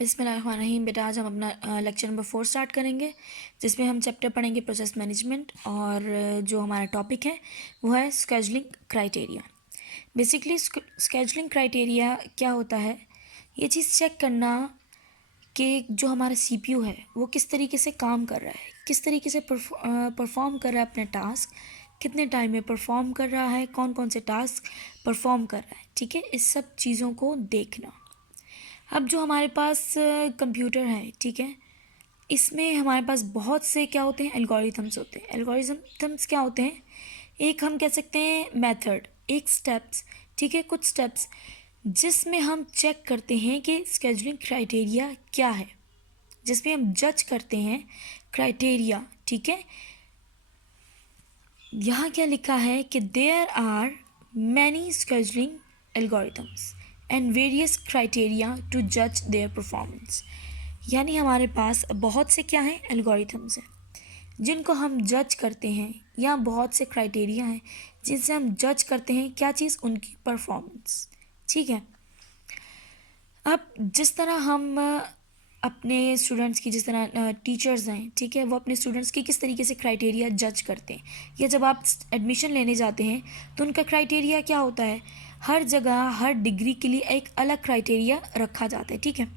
बिस्मिल्लाहिर्रहमानिर्रहीम। बेटा आज हम अपना लेक्चर नंबर 4 स्टार्ट करेंगे, जिसमें हम चैप्टर पढ़ेंगे प्रोसेस मैनेजमेंट। और जो हमारा टॉपिक है वो है scheduling criteria. Basically scheduling criteria क्या होता है, ये चीज़ चेक करना कि जो हमारा सीपीयू है वो किस तरीके से काम कर रहा है, किस तरीके से परफॉर्म कर रहा है अपने टास्क, कितने टाइम में परफॉर्म कर रहा है, कौन कौन से टास्क परफॉर्म कर रहा है। ठीक है, इस सब चीज़ों को देखना। अब जो हमारे पास कंप्यूटर है, ठीक है, इसमें हमारे पास बहुत से क्या होते हैं, एल्गोरिथम्स होते हैं। एल्गोरिथम्स क्या होते हैं, एक हम कह सकते हैं मेथड, एक स्टेप्स, ठीक है, कुछ स्टेप्स जिसमें हम चेक करते हैं कि स्केजुलिंग क्राइटेरिया क्या है, जिसमें हम जज करते हैं क्राइटेरिया। ठीक है, यहाँ क्या लिखा है कि there are many scheduling algorithms and various criteria to जज देयर परफॉर्मेंस। यानी हमारे पास बहुत से क्या हैं, एल्गोरिथम्स हैं जिनको हम जज करते हैं, या बहुत से क्राइटेरिया हैं जिनसे हम जज करते हैं क्या चीज़, उनकी परफॉर्मेंस। ठीक है, अब जिस तरह हम अपने स्टूडेंट्स की, जिस तरह टीचर्स हैं, ठीक है, वो अपने स्टूडेंट्स की किस तरीके से क्राइटेरिया जज करते हैं, या जब आप एडमिशन लेने जाते हैं तो उनका क्राइटेरिया क्या होता है, हर जगह हर डिग्री के लिए एक अलग क्राइटेरिया रखा जाता है। ठीक है,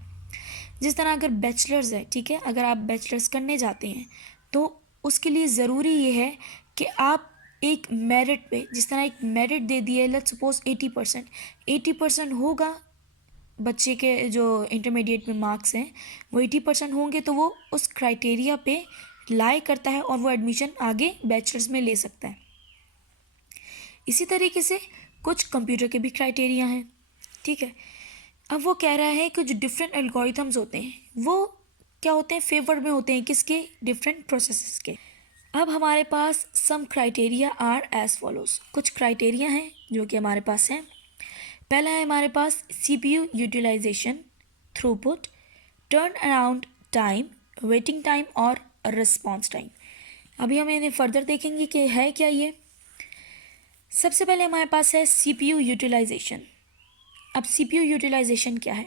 जिस तरह अगर बैचलर्स है, ठीक है, अगर आप बैचलर्स करने जाते हैं तो उसके लिए ज़रूरी ये है कि आप एक मेरिट पे, जिस तरह एक मेरिट दे दिए, लेट्स सपोज 80%, 80% होगा बच्चे के जो इंटरमीडिएट में मार्क्स हैं वो 80% होंगे, तो वो उस क्राइटेरिया पे लाई करता है और वो एडमिशन आगे बैचलर्स में ले सकता है। इसी तरीके से कुछ कंप्यूटर के भी क्राइटेरिया हैं। ठीक है, अब वो कह रहा है कि जो डिफरेंट एल्गोरिथम्स होते हैं वो क्या होते हैं, फेवर में होते हैं किसके, डिफरेंट प्रोसेसेस के। अब हमारे पास some criteria are as follows, कुछ क्राइटेरिया हैं जो कि हमारे पास हैं। पहला है हमारे पास CPU utilization, throughput, turn around time, waiting time और रिस्पॉन्स टाइम। अभी हम इन्हें फर्दर देखेंगे कि है क्या ये। सबसे पहले हमारे पास है सीपीयू यूटिलाइजेशन। अब सीपीयू यूटिलाइजेशन क्या है,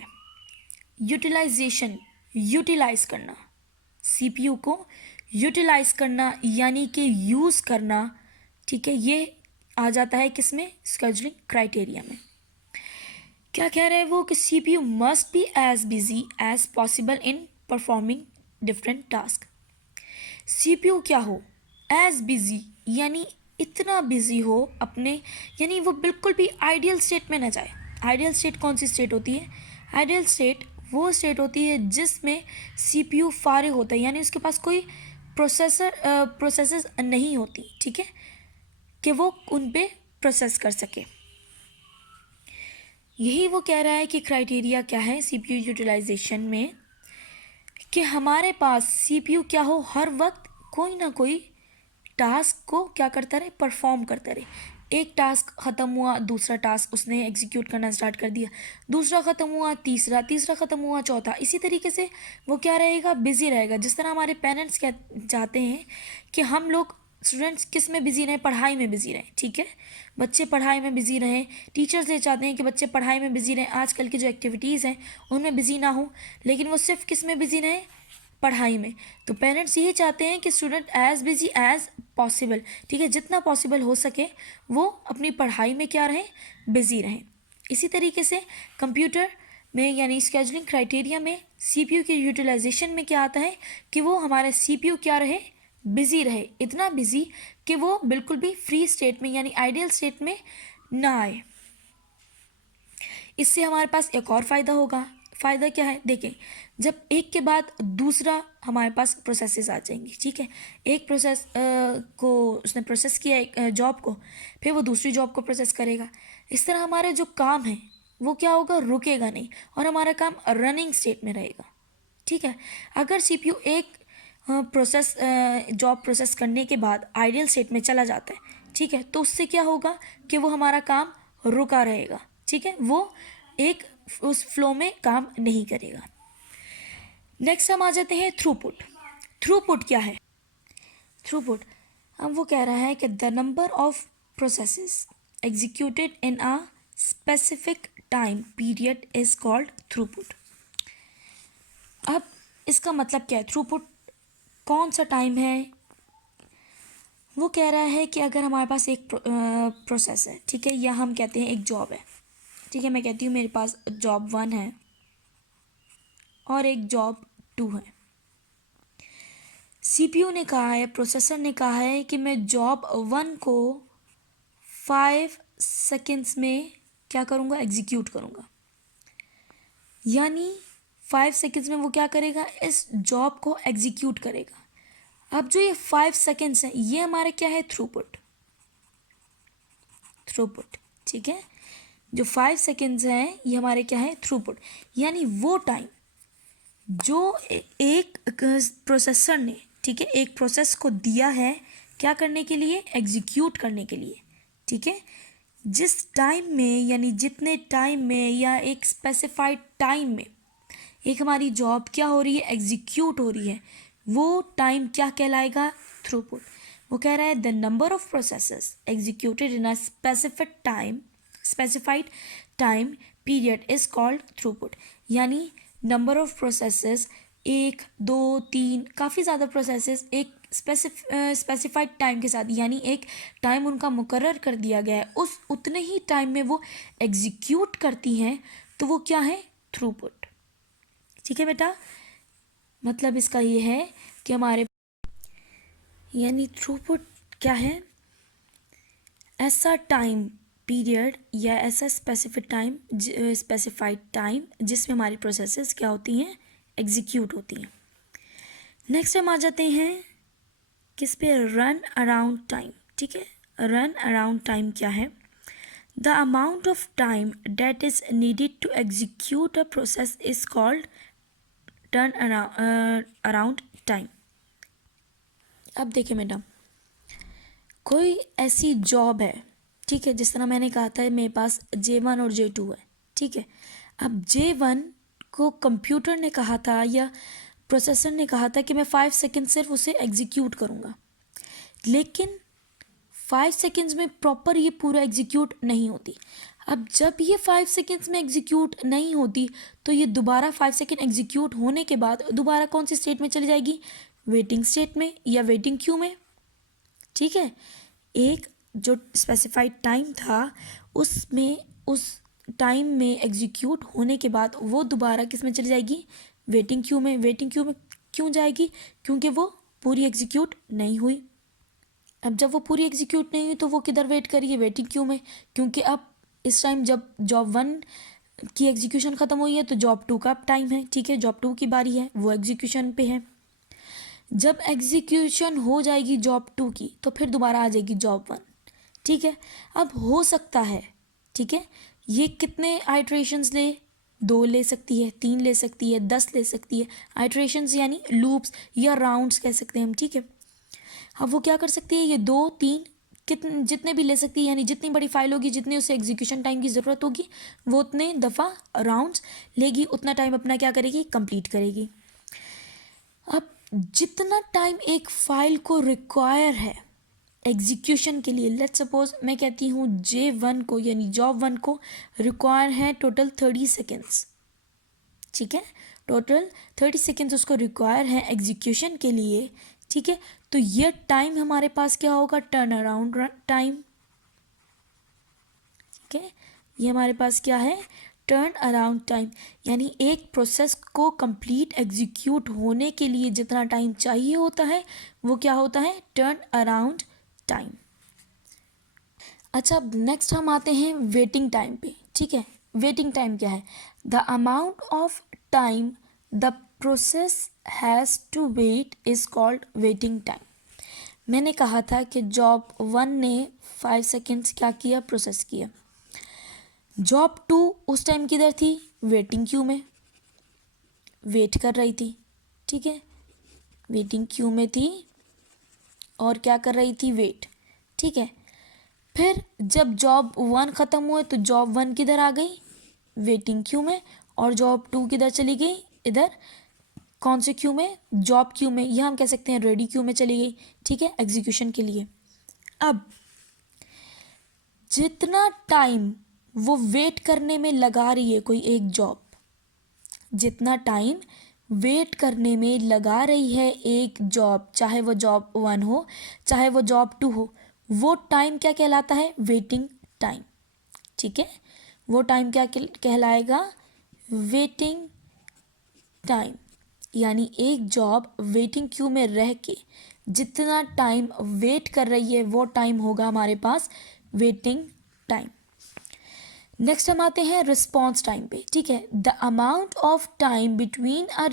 यूटिलाइजेशन, यूटिलाइज करना, सीपीयू को यूटिलाइज करना यानी कि यूज़ करना। ठीक है, ये आ जाता है किसमें, स्केजुलिंग क्राइटेरिया में। क्या कह रहे हैं वो कि CPU must be as busy as possible in performing different task. CPU क्या हो, एज बिजी, यानी इतना बिजी हो अपने, यानी वो बिल्कुल भी आइडियल स्टेट में ना जाए। आइडियल स्टेट कौन सी स्टेट होती है, आइडियल स्टेट वो स्टेट होती है जिसमें सीपीयू फारिग होता है, यानी उसके पास कोई प्रोसेसेस नहीं होती। ठीक है, कि वो उन पे प्रोसेस कर सके। यही वो कह रहा है कि क्राइटेरिया क्या है सीपीयू यूटिलाइजेशन में, कि हमारे पास सीपीयू क्या हो, हर वक्त कोई ना कोई टास्क को क्या करता रहे, परफॉर्म करता रहे। एक टास्क ख़त्म हुआ, दूसरा टास्क उसने एग्जीक्यूट करना स्टार्ट कर दिया, दूसरा ख़त्म हुआ, तीसरा, तीसरा ख़त्म हुआ, चौथा। इसी तरीके से वो क्या रहेगा, बिज़ी रहेगा। जिस तरह हमारे पेरेंट्स क्या चाहते हैं कि हम लोग स्टूडेंट्स किस में बिज़ी रहें, पढ़ाई में बिज़ी रहें। ठीक है, बच्चे पढ़ाई में बिज़ी रहें, टीचर्स ये चाहते हैं कि बच्चे पढ़ाई में बिज़ी रहें, आजकल की जो एक्टिविटीज़ हैं उनमें बिज़ी ना हो, लेकिन वो सिर्फ किस में बिज़ी रहें, पढ़ाई में। तो पेरेंट्स यही चाहते हैं कि student as busy as possible, ठीक है, जितना पॉसिबल हो सके वो अपनी पढ़ाई में क्या रहें, बिजी रहें। इसी तरीके से कंप्यूटर में यानी स्केजुलिंग क्राइटेरिया में सीपीयू की यूटिलाइजेशन में क्या आता है कि वो हमारे सीपीयू क्या रहे, बिजी रहे, इतना बिजी कि वो बिल्कुल भी फ्री स्टेट में यानी आइडियल स्टेट में ना आए। इससे हमारे पास एक और फ़ायदा होगा। फ़ायदा क्या है, देखें, जब एक के बाद दूसरा हमारे पास प्रोसेसेस आ जाएंगी। ठीक है, एक प्रोसेस को उसने प्रोसेस किया एक जॉब को, फिर वो दूसरी जॉब को प्रोसेस करेगा। इस तरह हमारे जो काम है वो क्या होगा, रुकेगा नहीं और हमारा काम रनिंग स्टेट में रहेगा। ठीक है, अगर सीपीयू एक प्रोसेस जॉब प्रोसेस करने के बाद आइडियल स्टेट में चला जाता है, ठीक है, तो उससे क्या होगा कि वो हमारा काम रुका रहेगा। ठीक है, वो एक उस फ्लो में काम नहीं करेगा। नेक्स्ट हम आ जाते हैं थ्रूपुट। थ्रूपुट क्या है, थ्रूपुट अब वो कह रहा है कि the number of processes executed in a specific time period is called throughput. अब इसका मतलब क्या है, थ्रूपुट कौन सा टाइम है? वो कह रहा है कि अगर हमारे पास एक प्रोसेस है, ठीक है, या हम कहते हैं एक जॉब है, ठीक है, मैं कहती हूँ मेरे पास जॉब 1 है और एक जॉब 2 है। सीपीयू ने कहा है, प्रोसेसर ने कहा है कि मैं जॉब 1 को 5 सेकेंड्स में क्या करूँगा, एग्जीक्यूट करूँगा। यानी 5 सेकेंड्स में वो क्या करेगा, इस जॉब को एग्जीक्यूट करेगा। अब जो ये 5 सेकेंड्स हैं ये हमारे क्या है, थ्रूपुट। थ्रूपुट, ठीक है, जो 5 सेकेंड्स हैं ये हमारे क्या है, थ्रूपुट। यानी वो टाइम जो एक प्रोसेसर ने, ठीक है, एक प्रोसेस को दिया है क्या करने के लिए, एग्जीक्यूट करने के लिए, ठीक है। जिस टाइम में, यानी जितने टाइम में या एक स्पेसिफाइड टाइम में एक हमारी जॉब क्या हो रही है, एग्जीक्यूट हो रही है, वो टाइम क्या कहलाएगा, थ्रूपुट। वो कह रहा है the number of processes executed in a specified time period is called throughput. यानी नंबर ऑफ प्रोसेसेस, 1 2 3, काफ़ी ज़्यादा प्रोसेसेस एक स्पेसिफाइड टाइम के साथ, यानी एक टाइम उनका मुकर्रर कर दिया गया है, उस उतने ही टाइम में वो एग्जीक्यूट करती हैं, तो वो क्या है, थ्रूपुट। ठीक है बेटा, मतलब इसका ये है कि हमारे, यानी थ्रूपुट क्या है, ऐसा टाइम पीरियड या ऐसा स्पेसिफाइड टाइम जिसमें हमारी प्रोसेसेस क्या होती हैं, एग्जीक्यूट होती हैं। नेक्स्ट हम आ जाते हैं किस पे, रन अराउंड टाइम। ठीक है, रन अराउंड टाइम क्या है, the amount of time that is needed to execute a process is called turn around time. अब देखिए मैडम, कोई ऐसी जॉब है, ठीक है, जिस तरह मैंने कहा था मेरे पास J1 और J2 है, ठीक है। अब J1 को कंप्यूटर ने कहा था या प्रोसेसर ने कहा था कि मैं 5 सेकेंड सिर्फ उसे एग्जीक्यूट करूँगा, लेकिन 5 सेकेंड्स में प्रॉपर ये पूरा एग्जीक्यूट नहीं होती। अब जब ये 5 सेकेंड्स में एग्जीक्यूट नहीं होती तो ये दोबारा 5 सेकेंड एग्जीक्यूट होने के बाद दोबारा कौन सी स्टेट में चली जाएगी, वेटिंग स्टेट में या वेटिंग क्यू में। ठीक है, एक जो स्पेसिफाइड टाइम था उसमें, उस टाइम में एग्जीक्यूट होने के बाद वो दोबारा किस में चली जाएगी, वेटिंग क्यू में। वेटिंग क्यू में क्यों जाएगी, क्योंकि वो पूरी एग्जीक्यूट नहीं हुई। अब जब वो पूरी एग्जीक्यूट नहीं हुई तो वो किधर वेट करिए, वेटिंग क्यू में, क्योंकि अब इस टाइम जब जॉब 1 की एग्जीक्यूशन ख़त्म हुई है तो जॉब 2 का टाइम है, ठीक है, जॉब 2 की बारी है, वो एग्जीक्यूशन पे है। जब एग्जीक्यूशन हो जाएगी जॉब 2 की तो फिर दोबारा आ जाएगी जॉब 1, ठीक है। अब हो सकता है, ठीक है, ये कितने आइट्रेशंस ले, 2 ले सकती है, 3 ले सकती है, 10 ले सकती है। आइट्रेशंस यानी लूप्स या राउंड्स कह सकते हैं हम, ठीक है। अब वो क्या कर सकती है, ये 2 3 कितने जितने भी ले सकती है, यानी जितनी बड़ी फाइल होगी, जितनी उसे एग्जीक्यूशन टाइम की ज़रूरत होगी, वो उतने दफ़ा राउंड्स लेगी, उतना टाइम अपना क्या करेगी, कंप्लीट करेगी। अब जितना टाइम एक फाइल को रिक्वायर है एग्जीक्यूशन के लिए, लेट्स सपोज मैं कहती हूँ J1 को, यानी जॉब 1 को रिक्वायर है टोटल 30 सेकेंड्स, ठीक है, टोटल 30 सेकेंड्स उसको रिक्वायर है एग्जीक्यूशन के लिए, ठीक है। तो ये टाइम हमारे पास क्या होगा, टर्न अराउंड टाइम, ठीक है, ये हमारे पास क्या है, टर्न अराउंड टाइम। यानी एक प्रोसेस को कंप्लीट एग्जीक्यूट होने के लिए जितना टाइम चाहिए होता है वो क्या होता है, टर्न अराउंड टाइम। अच्छा, अब नेक्स्ट हम आते हैं वेटिंग टाइम पे, ठीक है। वेटिंग टाइम क्या है, the amount of time the process has to wait is called waiting time. मैंने कहा था कि जॉब 1 ने 5 सेकेंड्स क्या किया, प्रोसेस किया। जॉब 2 उस टाइम किधर थी, वेटिंग क्यू में, वेट कर रही थी, ठीक है, वेटिंग क्यू में थी और क्या कर रही थी, वेट, ठीक है। फिर जब जॉब 1 ख़त्म हुए तो जॉब 1 किधर आ गई, वेटिंग क्यू में, और जॉब 2 किधर चली गई, इधर कौन से क्यू में, जॉब क्यू में, यह हम कह सकते हैं रेडी क्यू में चली गई, ठीक है, एग्जीक्यूशन के लिए। अब जितना टाइम वो वेट करने में लगा रही है कोई एक जॉब, जितना टाइम वेट करने में लगा रही है एक जॉब, चाहे वो जॉब 1 हो चाहे वो जॉब 2 हो, वो टाइम क्या कहलाता है? Waiting time. ठीक है, वो टाइम क्या कहलाएगा? Waiting time. यानी एक जॉब वेटिंग क्यू में रह के जितना टाइम वेट कर रही है वो टाइम होगा हमारे पास वेटिंग टाइम। नेक्स्ट हम आते हैं रिस्पॉन्स टाइम पे। ठीक है, the amount of time between a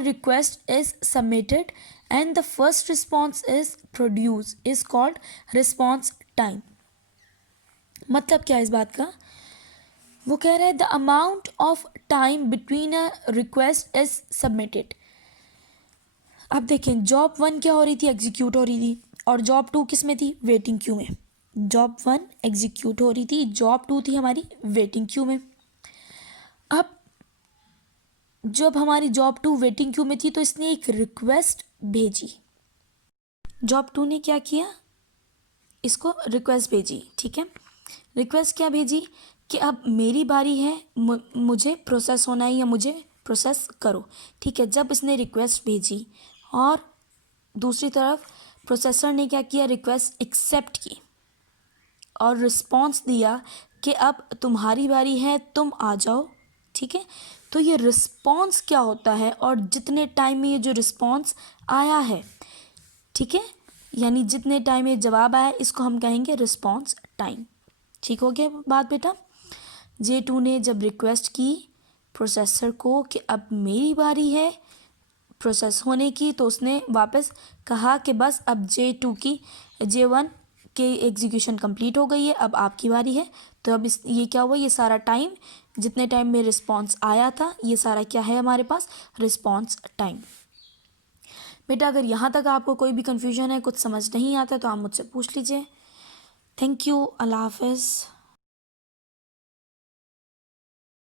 request is submitted and the first response is produce is called response time. मतलब क्या है इस बात का? वो कह रहा है the amount of time between a request is submitted. अब देखें, जॉब 1 क्या हो रही थी? एग्जीक्यूट हो रही थी। और जॉब 2 किस में थी? वेटिंग क्यू में। जॉब 1 एग्जीक्यूट हो रही थी, जॉब 2 थी हमारी वेटिंग क्यू में। अब जब हमारी जॉब 2 वेटिंग क्यू में थी तो इसने एक रिक्वेस्ट भेजी। जॉब 2 ने क्या किया? इसको रिक्वेस्ट भेजी। ठीक है, रिक्वेस्ट क्या भेजी? कि अब मेरी बारी है, मुझे प्रोसेस होना है या मुझे प्रोसेस करो। ठीक है, जब इसने रिक्वेस्ट भेजी और दूसरी तरफ प्रोसेसर ने क्या किया? रिक्वेस्ट एक्सेप्ट की और रिस्पॉन्स दिया कि अब तुम्हारी बारी है, तुम आ जाओ। ठीक है, तो ये रिस्पॉन्स क्या होता है और जितने टाइम में ये जो रिस्पॉन्स आया है, ठीक है, यानी जितने टाइम में जवाब आया इसको हम कहेंगे रिस्पॉन्स टाइम। ठीक हो गया बात बेटा? J2 ने जब रिक्वेस्ट की प्रोसेसर को कि अब मेरी बारी है प्रोसेस होने की, तो उसने वापस कहा कि बस अब J1 के एग्जीक्यूशन कंप्लीट हो गई है, अब आपकी बारी है। तो अब ये क्या हुआ? ये सारा टाइम, जितने टाइम में रिस्पॉन्स आया था, ये सारा क्या है हमारे पास? Response time. बेटा अगर यहाँ तक आपको कोई भी कन्फ्यूजन है, कुछ समझ नहीं आता, तो आप मुझसे पूछ लीजिए। थैंक यू, अल्लाह हाफ़िज़।